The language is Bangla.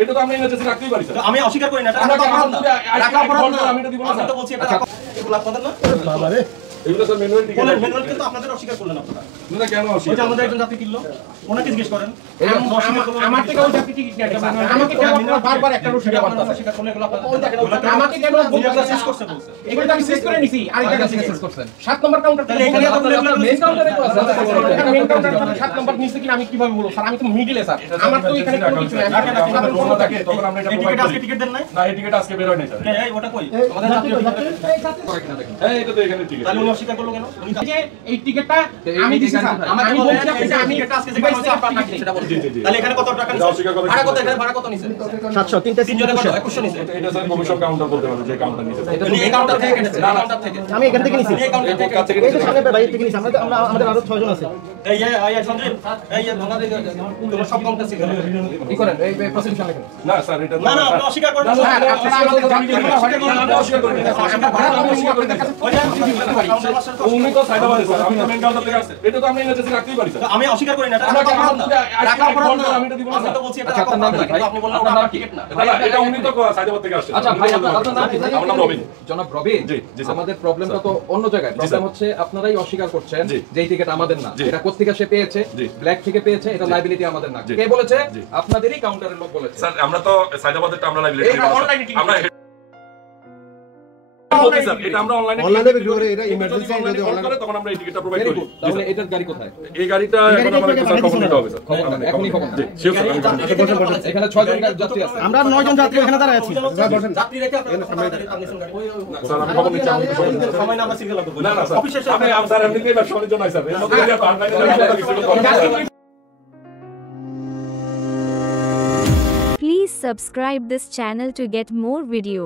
এটা তো আমরা ইমার্জেন্সি রাখতেই পারি স্যার। আমি অস্বীকার করি না, আমি তো বলছি এটা এগুলো আপনাদের না বাবা রে, এগুলো স্যার ম্যানুয়াল টিকেট। ম্যানুয়াল কিন্তু আপনাদের অস্বীকার করলেন আপনারা। না কেন অস্বীকার? ওই যে আমাদের একজন যাত্রী কিনলো, ওনাকে জিজ্ঞেস করেন। আমার থেকে ওই যাত্রী টিকিট নেয়, আমাকে কেন বারবার একটা রুট সেটা বলতে অস্বীকার করলে এগুলো আপনাদের আমাকে কেন বলতে শেষ করতে বলছে। এগুলো তো আমি শেষ করে নিছি, আরেকটা শেষ করছেন 7 নম্বর কাউন্টার তাহলে এখানে আপনাদের মেইন কাউন্টারে তো আছে, মেইন কাউন্টারে 7 নম্বর নিচে কিনা আমি কিভাবে বলবো স্যার? আমি তো মিডলে স্যার, আমার তো এখানে কোনো কিছু নাই। আমাদের রোল থাকে তখন আমরা এটা প্রোভাইড করি। টিকিট দেন নাই? না এই টিকিট আজকে বের হয় নাই স্যার। এই ওটা কই? আমাদের যাত্রী এই এটা তো এখানে টিকিট। তাহলে উনি অস্বীকার করলো কেন? উনি যে এই টিকেটটা আমি দিছি স্যার, আমি বলছি আপনাকে আমি টিকিটটা আজকে যেটা হচ্ছে আপনার নাকি সেটা বলুন। তাহলে এখানে কত টাকা নিছে? ভাড়া কত? এখানে ভাড়া কত নিছে? 700 তিনজনে কত? 2100 নিছে। এটা স্যার কমিশন কাউন্টার বলতে পারে যে কাউন্টার নিচে। উনি এই কাউন্টার থেকে কেটেছে, এই কাউন্টার থেকে। আমি এখান থেকে নিছি, এই কাউন্টার থেকে কাছে এই যে সামনে ভাই থেকে নিছি, আমরা আমাদের আরো 6 জন আছে। এই সঞ্জীব, এই ধনাদের তোমার সব কাউন্টার ছিল। কি করেন এই প্রসিডিউশন লেখেন। না স্যার এটা না না আপনি অস্বীকার করেন। স্যার আপনারা আমাদের জামিন অস্বীকার করেন। আমরা ভাড়া অস্বীকার করে দেখাচ্ছি। উনি তো সাইদাবাদে স্যার, আমি তো মেইন কাউন্টার থেকে আসছে। এটা তো আমরা ইমার্জেন্সি রাখতেই পারি স্যার। আমি অস্বীকার করি না, এটা আমরা অপরাধ না। টাকা অপরাধ না, আমি এটা দিব না। আমি তো বলছি এটা আচ্ছা, আপনার নাম কি ভাই? আপনি বললেন আপনার নাম কি? টিকিট না। না এটা উনি তো সাইদাবাদ থেকে আসছে। আচ্ছা ভাই আপনার নাম কি? আমার নাম রবিন। জনাব রবিন, জি, জি স্যার। আমাদের প্রবলেমটা তো অন্য জায়গায়। প্রবলেম হচ্ছে আপনারাই অস্বীকার করছেন জি। যে এই টিকিট আমাদের না। জি। এটা কোত্থেকে সে পেয়েছে? জি। ব্ল্যাক থেকে পেয়েছে, এটা লায়াবিলিটি আমাদের না। জি। কে বলেছে? জি। আপনাদেরই কাউন্টারের লোক বলেছে। স্যার আমরা তো সাইদাবাদেরটা আমরা লাইভ এটা অনলাইনে টিকিট। আমরা স্যার এটা আমরা অনলাইনে বিক্রি করে, এটা emergency যদি অনলাইনে করে তখন আমরা এই টিকিটটা প্রোভাইড ভেরি করি। গুড। তাহলে এটার গাড়ি কোথায়? এই গাড়িটা এখন আমাদের স্যার খবর নিতে হবে স্যার। এখনই খবর। জি শিওর স্যার। এখানে 6 জন যাত্রী আছে। আমরা 9 জন যাত্রী এখানে দাঁড়ায় আছি। যাত্রী রেখে আপনারা তাড়াতাড়ি পারমিশন গাড়ি। স্যার আমি খবর নিচ্ছি, আমি খবর নিচ্ছি। সময় না আমরা সিঙ্গেল করব। না না স্যার অফিস শেষে আপনি স্যার এমনিতেই ব্যবসা বাণিজ্য নাই স্যার। এর মধ্যে দিয়ে পারবেন। Please subscribe this channel to get more video.